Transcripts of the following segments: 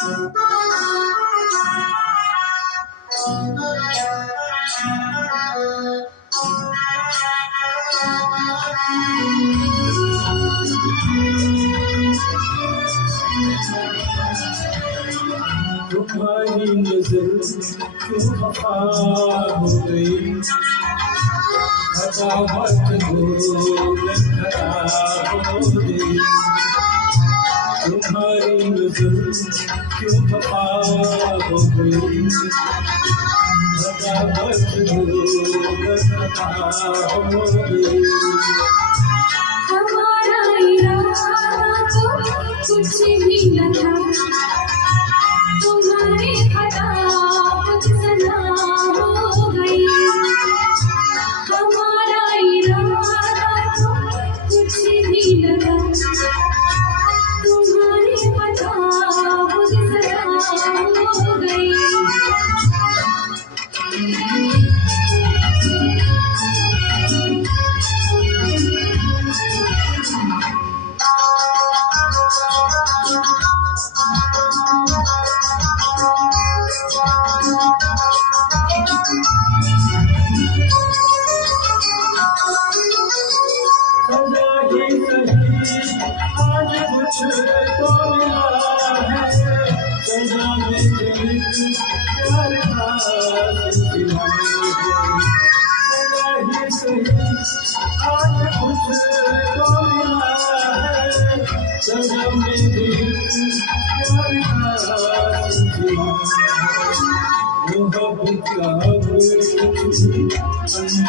तुम्हारी नजर क्यों खफा हो गई, हटावट खरा हो गई। तुम्हारी नजर क्यों खफा हो गई, हटावट खरा हो गई। हमारा इरादा तो कुछ भी न था, तुम्हारी खता कुछ सजा हो गई। हमारा इरादा तो कुछ भी न था, तुम्हारी खता कुछ सजा हो गई। आज कुछ तो मिला है, सजा में प्यार का सिलसिला है। सजा ही सही आज कुछ तो मिला है, सजा में प्यार का सिलसिला है। मोहब्बत का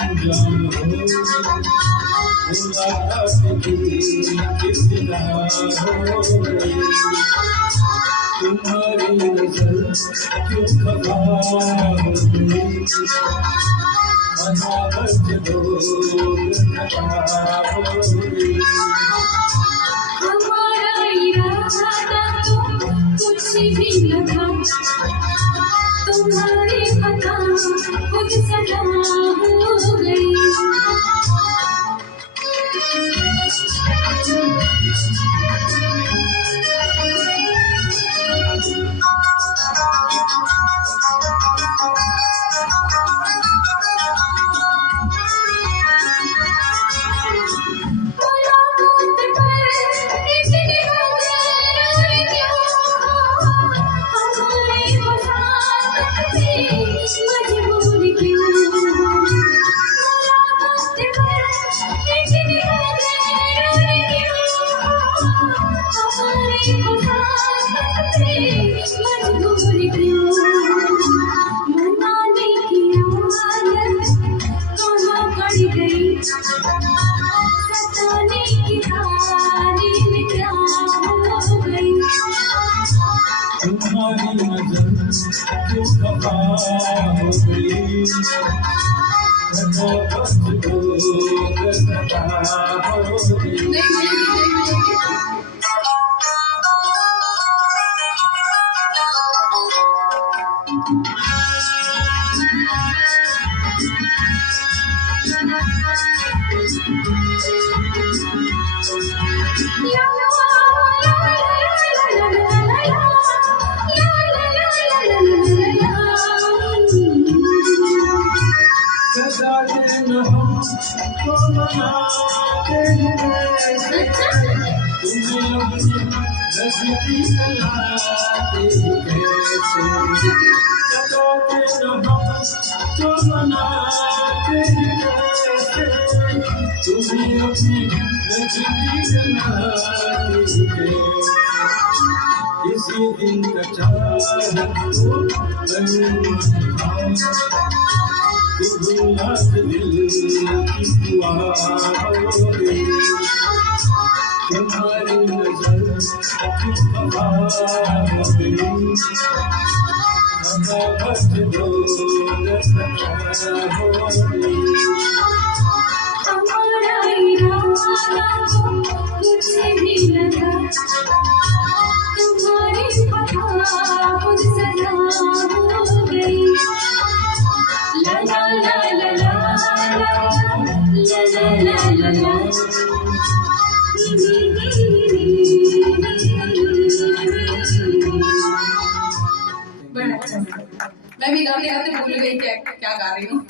अंजाम हो, मुलाकात की इब्तिदा हो गई। तुम्हारी नजर क्यों खफा हो गई, हटावट खरा हो गई। हमारा इरादा तो कुछ भी न था, तुम्हारी खता खुद सजा हो गई। तुम्हारी नजर क्यों खफा हो गई, हटावट खरा हो गई। सजा देना हमको मनाते हैं, तुम्हें अपनी नजदीक लाते कैसे। सजा देना हमको मनाते कैसे, तुम्हें अपनी नजदीक लाते कैसे। किसी दिन का चाहत तो दिल की दुआ हो गई। तुम्हारी नजर की खफा हो गई, हटावट हो गई। हमारा इरादा तो कुछ भी न था, तुम्हारी खता खुद सजा हो गई। ला ला ला ला ला ला ला ला ला। मैं भी गाते गाते भूल गई क्या क्या गा रही हूँ।